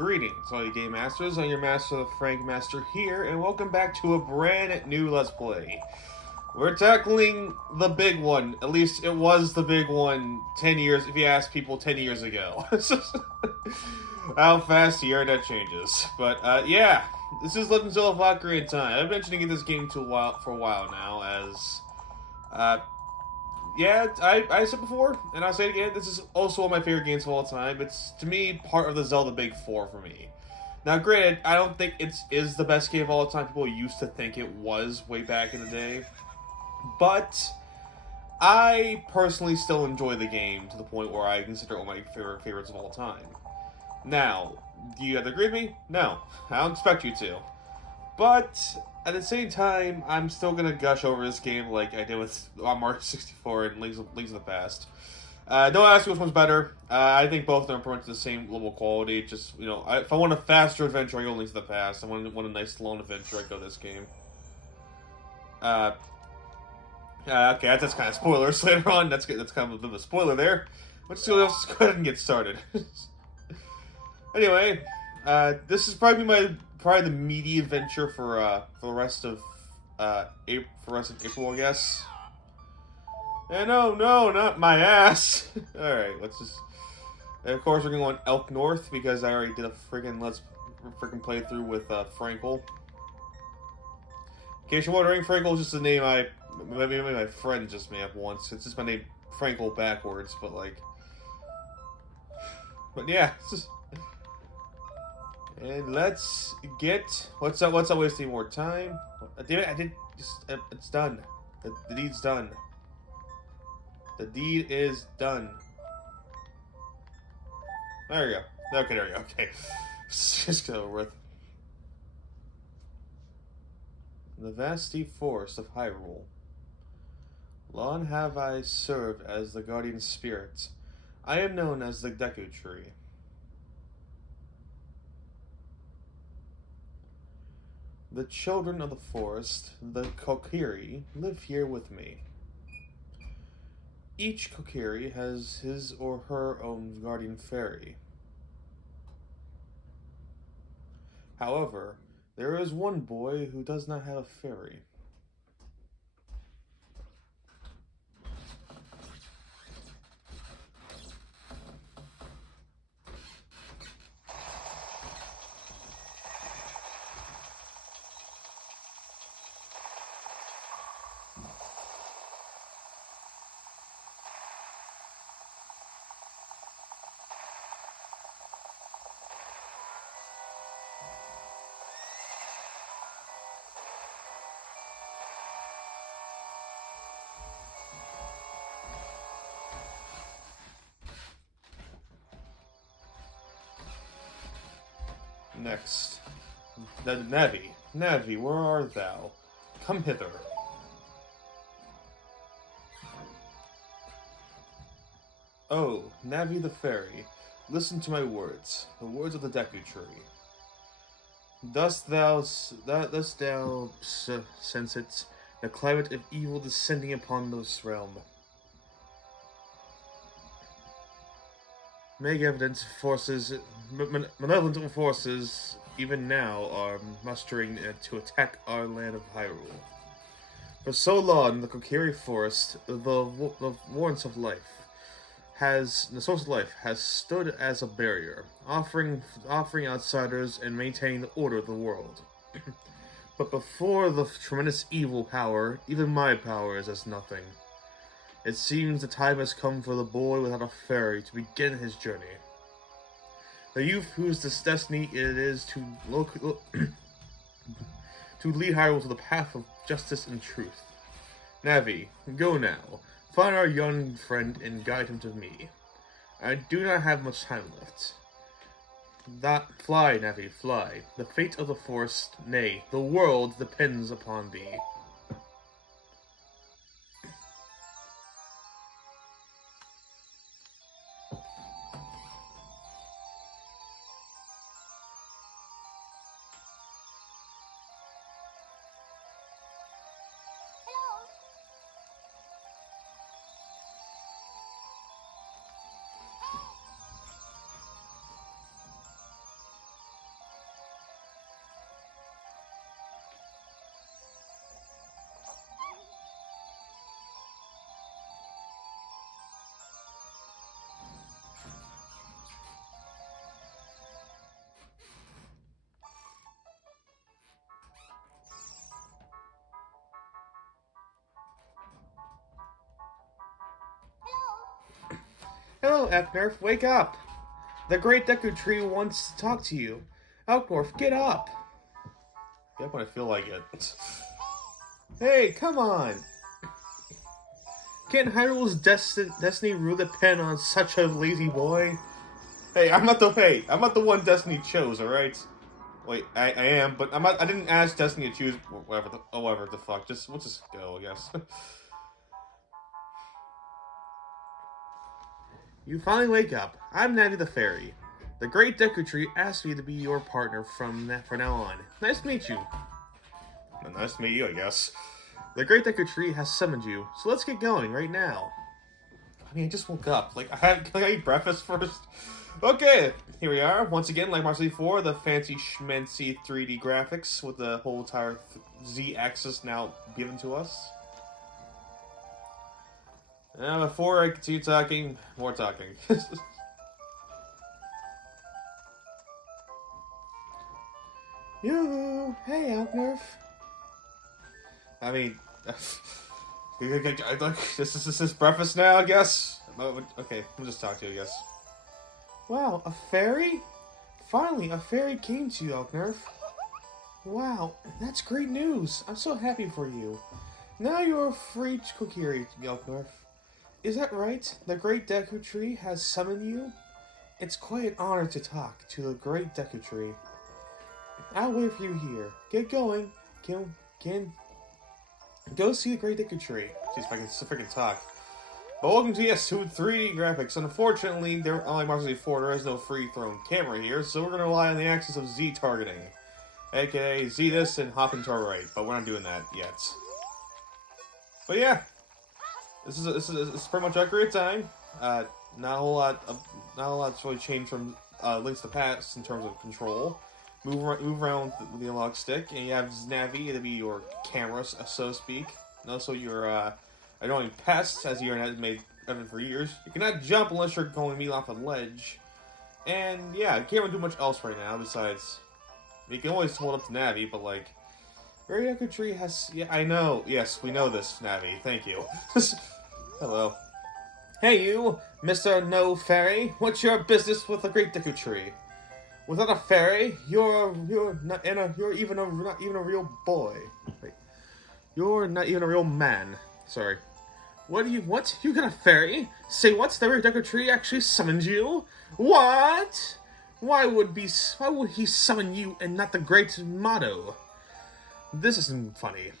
Greetings, all you game masters. I'm your master, the Frank Master here, and welcome back to a brand new Let's Play. We're tackling the big one. At least it was the big one 10 years, if you ask people 10 years ago. How fast the internet changes. But, yeah. This is Legend of Zelda Ocarina time. I've been mentioning this game for a while now, as, yeah, I said before, and I'll say it again, this is also one of my favorite games of all time. It's, to me, part of the Zelda Big Four for me. Now, granted, I don't think it is the best game of all time. People used to think it was way back in the day. But I personally still enjoy the game to the point where I consider it one of my favorites of all time. Now, do you have to agree with me? No. I don't expect you to. But at the same time, I'm still gonna gush over this game like I did with Mario 64 and Links of the Past. Don't ask me which one's better. I think both of them are pretty much the same level of quality. Just, you know, if I want a faster adventure, I go Links of the Past. If I want a nice long adventure, I go this game. Okay, that's kind of spoilers later on. That's kind of a bit of a spoiler there. Let's go ahead and get started. Anyway, this is probably the meaty adventure for the rest of April, I guess. And no, not my ass. All right, let's just. And of course, we're going on Elk North because I already did a friggin' playthrough with Frankel. In case you're wondering, Frankel is just a name maybe my friend just made up once. It's just my name, Frankel, backwards, but like. But yeah, it's just. And let's get. What's up wasting more time? Damn it, I did. It's done. The deed's done. The deed is done. There we go. Okay, there we go. Okay. Just go with. The vast deep forest of Hyrule. Long have I served as the guardian spirit. I am known as the Deku Tree. The children of the forest, the Kokiri, live here with me. Each Kokiri has his or her own guardian fairy. However, there is one boy who does not have a fairy. Next, Navi. Navi, where art thou? Come hither. Oh, Navi the fairy, listen to my words, the words of the Deku Tree. Dost thou sense it, the climate of evil descending upon this realm? Malevolent forces, even now, are mustering to attack our land of Hyrule. For so long, the Kokiri Forest, the warrants of life, the source of life, has stood as a barrier, offering outsiders and maintaining the order of the world. But before the tremendous evil power, even my power is as nothing. It seems the time has come for the boy without a fairy to begin his journey. The youth whose destiny it is to lead Hyrule to the path of justice and truth. Navi, go now. Find our young friend and guide him to me. I do not have much time left. Fly, Navi, fly. The fate of the forest, nay, the world depends upon thee. Hello, Eknerf, wake up! The Great Deku Tree wants to talk to you. Elknorf, get up! Get up when I feel like it. Hey, come on! Can't Hyrule's destiny rule depend on such a lazy boy? Hey, I'm not the one Destiny chose, alright? Wait, I am, but I didn't ask Destiny to choose whatever the fuck. We'll just go, I guess. You finally wake up. I'm Navi the Fairy. The Great Deku Tree asked me to be your partner from now on. Nice to meet you. Well, nice to meet you, I guess. The Great Deku Tree has summoned you, so let's get going right now. I mean, I just woke up. Can I eat breakfast first? Okay, here we are. Once again, like Mario 4, the fancy schmancy 3D graphics with the whole entire Z-axis now given to us. Now, before I continue talking, more talking. Yoo-hoo! Hey, Elknerf. I mean, this is breakfast now, I guess? Okay, we'll just talk to you, I guess. Wow, a fairy? Finally, a fairy came to you, Elknerf. Wow, that's great news. I'm so happy for you. Now you're free to Kokiri, Elknerf. Is that right? The Great Deku Tree has summoned you? It's quite an honor to talk to the Great Deku Tree. I'll wait for you here. Get going. Go see the Great Deku Tree. Jeez, if I can freaking talk. But welcome to 3D graphics. Unfortunately, unlike Mario 4, there is no free-thrown camera here, so we're going to rely on the axis of Z targeting. AKA, Z this and hop into our right, but we're not doing that yet. But yeah. This is pretty much Ocarina time. Not a whole lot's really changed from Link's to the Past in terms of control. Move around with the analog stick, and you have Navi to be your camera, so to speak. And also your annoying pest, as you have made evident for years. You cannot jump unless you're going to meet off a ledge. And yeah, you can't really do much else right now besides you can always hold up to Navi, but like. Great Deku Tree has... Yeah, I know. Yes, we know this, Navi. Thank you. Hello. Hey, you, Mr. No Fairy. What's your business with the Great Deku Tree? Without a fairy, you're not even a real boy. Wait. You're not even a real man. Sorry. What? You got a fairy? Say what? The Great Deku Tree actually summoned you? What? Why would he summon you and not the Great Motto? This isn't funny.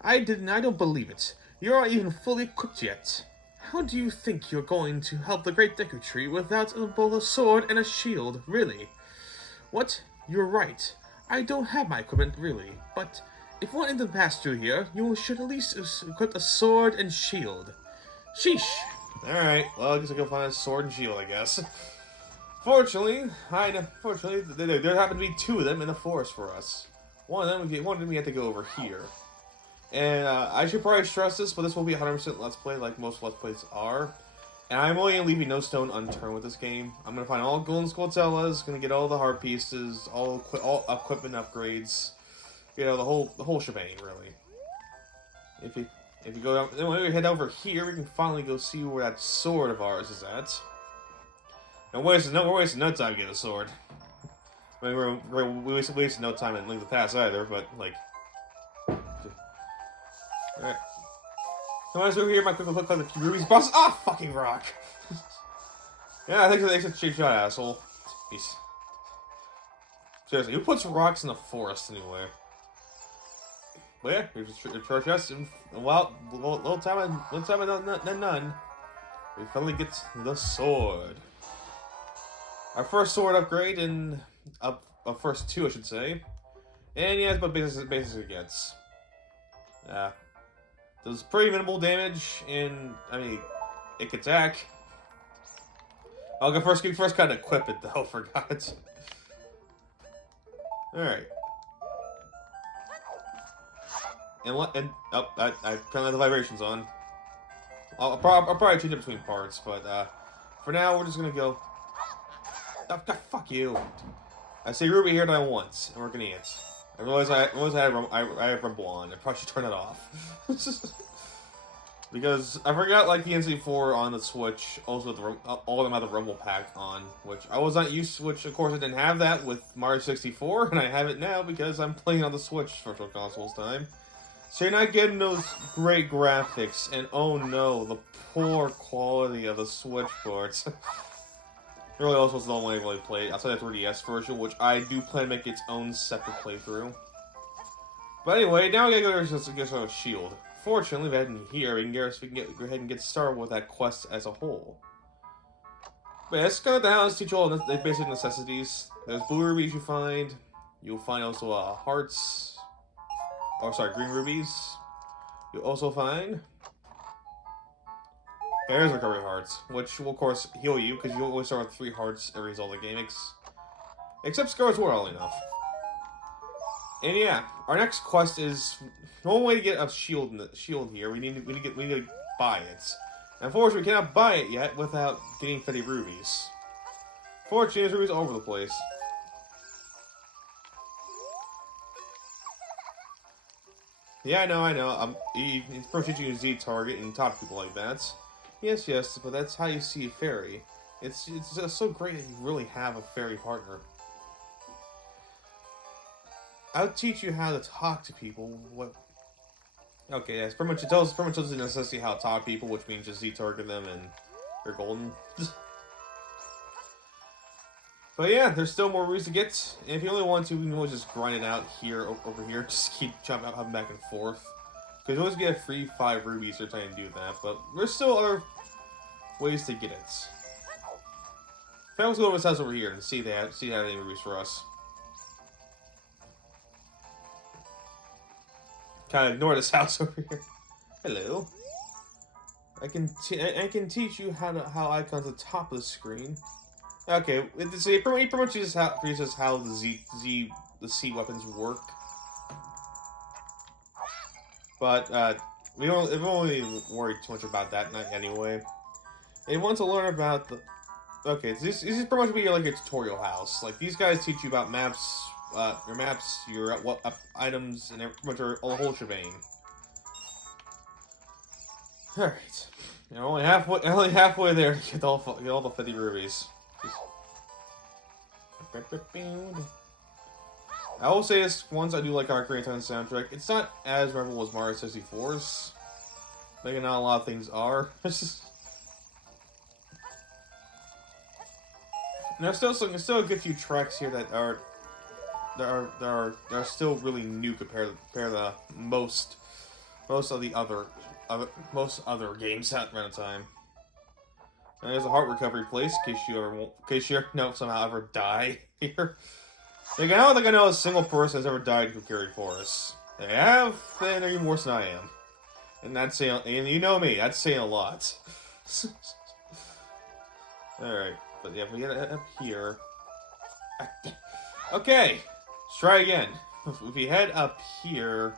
I don't believe it. You're not even fully equipped yet. How do you think you're going to help the Great Deku Tree without both a sword and a shield, really? What? You're right. I don't have my equipment, really. But if one in the past through here, you should at least equip a sword and shield. Sheesh. Alright, well, I guess I'll go find a sword and shield, I guess. Fortunately, there happen to be two of them in the forest for us. One of them we have to go over here. And I should probably stress this, but this will be 100% Let's Play like most Let's Plays are. And I'm only leaving no stone unturned with this game. I'm going to find all Golden Skulltulas, going to get all the heart pieces, all equipment upgrades. You know, the whole shebang, really. If you go down, then when we head over here, we can finally go see where that sword of ours is at. And we're wasting no time to get a sword. I mean, we wasted no time in Link to the Past either, but, like... Alright. So as over here, my quick look on the Ruby's boss. Ah, fucking rock! Yeah, I think they said cheap shot, asshole. Jeez. Seriously, who puts rocks in the forest anyway? But yeah, here's the treasure chest, and well, little time than none. We finally get the sword. Our first sword upgrade, and first two, I should say. And yeah, it's about basic as it gets. Does pretty minimal damage, and I mean, it can attack. I'll go first kind of equip it though, forgot. Alright. And I turned the vibrations on. I'll probably change it between parts, but for now we're just gonna go. Oh, God, fuck you! I say Ruby here that once, and we're gonna eat. I realize I have Rumble on. I probably should turn it off. Because I forgot, like, the N64 on the Switch, also the, all of them had the Rumble Pack on, which I was not used to, which, of course, I didn't have that with Mario 64, and I have it now because I'm playing on the Switch Virtual Consoles time. So you're not getting those great graphics, and oh no, the poor quality of the Switch ports. Really, also was the only way I really played outside the 3DS version, which I do plan to make its own separate playthrough. But anyway, now we gotta go to get our shield. Fortunately, we in here, we can go ahead and get started with that quest as a whole. But yeah, let's go to the house, teach you all the basic necessities. There's blue rubies you find. You'll find also hearts. Oh, sorry, green rubies. You'll also find... There's recovery hearts, which will, of course, heal you, because you always start with 3 hearts every Zelda game, except Skyward Sword, oddly enough. And yeah, our next quest is the only way to get a shield here. We need to buy it. Unfortunately, we cannot buy it yet without getting 50 rubies. Fortunately, there's rubies all over the place. Yeah, I know. It's probably teaching you Z target and top people like that. Yes, but that's how you see a fairy. It's just so great that you really have a fairy partner. I'll teach you how to talk to people. What? Okay, yes, pretty much it tells the necessity how to talk to people, which means just Z-target them and they're golden. But yeah, there's still more rubies to get. And if you only want to, you can always just grind it out here, over here. Just keep hopping back and forth. Because you always get a free 5 rubies every time you do that. But there's still other ways to get it. Let's go over this house over here and see how they have any rubies for us. Kind of ignore this house over here. Hello. I can teach you how icons at the top of the screen. Okay, so it pretty much uses how the C weapons work. But we don't really worry too much about that anyway. They want to learn about the. Okay, so this is pretty much be like a tutorial house. Like these guys teach you about maps. Your maps, your items, and pretty much the whole shebang. Alright. You're only halfway there to get all the 50 rubies. I will say this, once I do like our Ocarina soundtrack, it's not as memorable as Mario 64's. Maybe not a lot of things are. There's still a good few tracks here that are still really new compared to most of the other games out around the time. And there's a heart recovery place in case you somehow ever die here. Like, I don't think I know a single person has ever died in Kokiri Forest. They have, then they're even worse than I am. And that's saying, and you know me, that's saying a lot. Alright, but yeah, if we get up here. Okay, let's try again. If we head up here.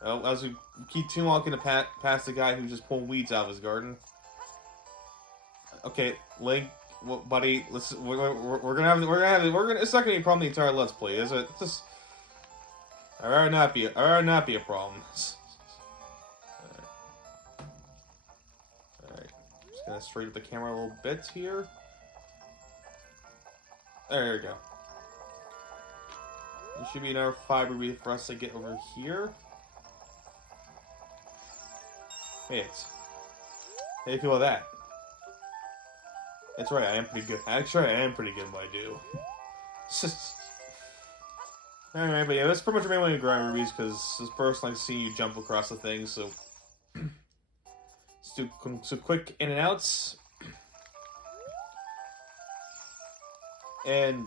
Oh, as we keep walking past the guy who's just pulling weeds out of his garden. Okay, Link, well, buddy, it's not gonna be a problem the entire Let's Play, is it? Just, I'd rather not be a problem. Alright, just gonna straighten the camera a little bit here. There we go. There should be another 5 rubies for us to get over here. Hey, how do you feel about that? That's right, I am pretty good. Actually, I am pretty good at what I do. Alright, but yeah, that's pretty much the main way to grind rubies, because this person likes seeing you jump across the thing, so... Let's do some quick in and outs. And...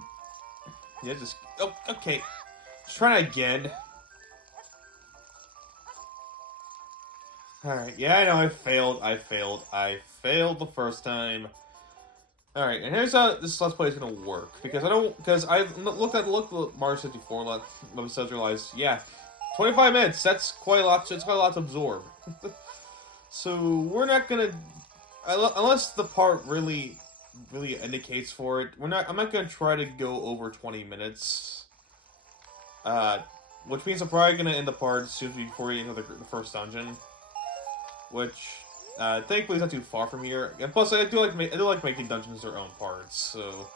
yeah, just... oh, okay. Let's try it again. Alright, yeah, I know, I failed the first time. Alright, and here's how this Let's Play is gonna work. Because I looked at Mario 64 episodes, realized, yeah, 25 minutes, that's quite a lot to absorb. So, we're not gonna, unless the part really indicates for it, I'm not gonna try to go over 20 minutes. which means I'm probably gonna end the part soon before you enter the first dungeon, which thankfully is not too far from here. And plus, I do like making dungeons their own parts. So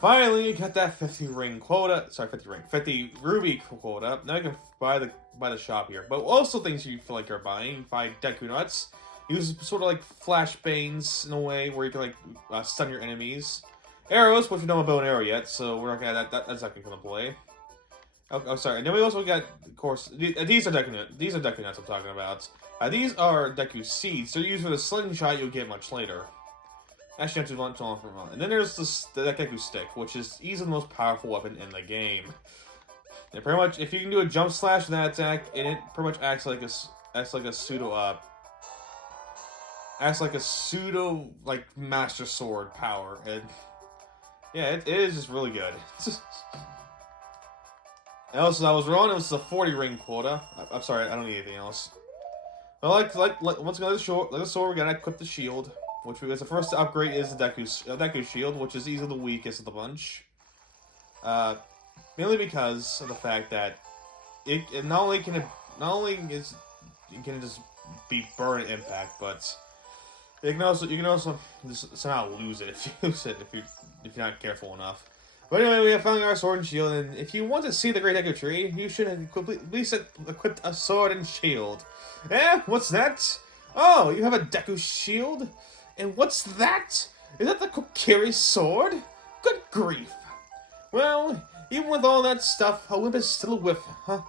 finally, got that 50 ring quota. Sorry, 50 ruby quota. Now I can buy the shop here. But also things you feel like you're buying. Buy Deku Nuts. Use sort of like flashbangs in a way where you can like stun your enemies. Arrows, which we don't have a bow and arrow yet, so we're not gonna that's not gonna come into play. Oh, sorry. And then we also got, of course, these are Deku Nuts I'm talking about. These are Deku Seeds. They're used for the slingshot you'll get much later. Actually, not too long from now. And then there's the Deku Stick, which is easily the most powerful weapon in the game. And pretty much, if you can do a jump slash with that attack, and it pretty much acts like a pseudo like Master Sword power, and yeah, it is just really good. And also, I was wrong. It was the 40 ring quota. I'm sorry, I don't need anything else. But once again, like the sword, we're gonna equip the shield, which is the first upgrade is the Deku shield, which is easily the weakest of the bunch. Mainly because of the fact that it not only can it just be burn and impact, but you can also just somehow lose it if you if you're not careful enough. But anyway, we have found our sword and shield, and if you want to see the Great Deku Tree, you should have at least equipped a sword and shield. Eh? What's that? Oh, you have a Deku shield? And what's that? Is that the Kokiri sword? Good grief. Well, even with all that stuff, a whip is still a whip, huh?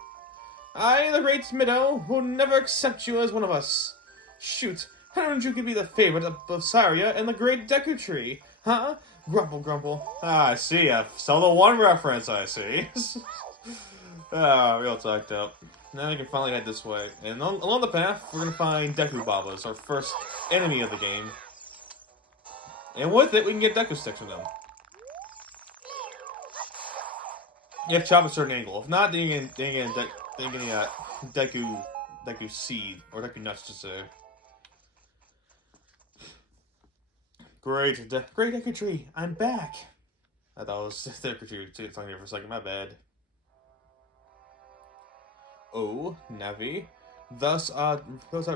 I, the Great Middo, will never accept you as one of us. Shoot, how don't you give me the favorite of Saria and the Great Deku Tree, huh? Grumble, grumble. Ah, I see. A Zelda 1 reference, I see. Real talked up. Now we can finally head this way. And along the path, we're going to find Deku Babas, our first enemy of the game. And with it, we can get Deku Sticks from them. You have to chop a certain angle. If not, then you can Deku Seed, or Deku Nuts to say. Great Deku Tree, I'm back. I thought it was Deku Tree talking here for a second, my bad. Oh, Navi. Those are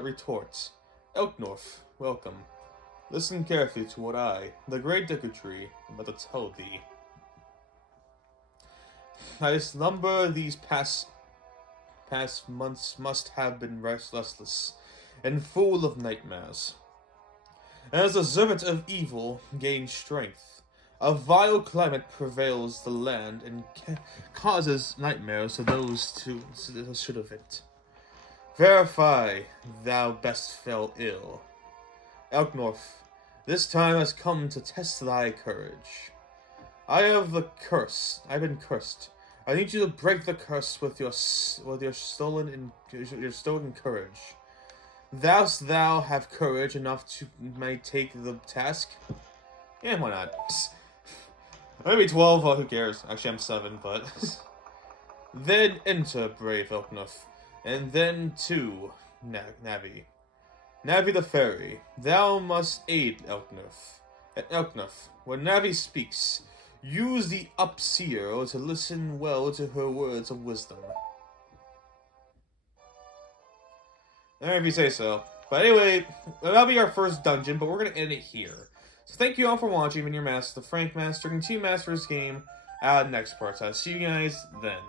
retorts. Elknorf, welcome. Listen carefully to what I, the Great Deku Tree, am about to tell thee. I slumber these past months must have been restless and full of nightmares. As the servant of evil gains strength, a vile climate prevails the land and causes nightmares to those who should of it. Verify thou best fell ill. Elknorf, this time has come to test thy courage. I've been cursed. I need you to break the curse with your stolen courage. Thou'st thou have courage enough to take the task? Yeah, why not? Maybe 12, who cares? Actually, I'm 7, but... Then enter, brave Elknorf, and then too, Navi. Navi the Fairy, thou must aid Elknorf. At Elknorf, when Navi speaks, use the Upseer to listen well to her words of wisdom. Alright, if you say so. But anyway, that'll be our first dungeon, but we're going to end it here. So thank you all for watching. I've been your master, the Frank Master, and Team Master's game next part. So I'll see you guys then.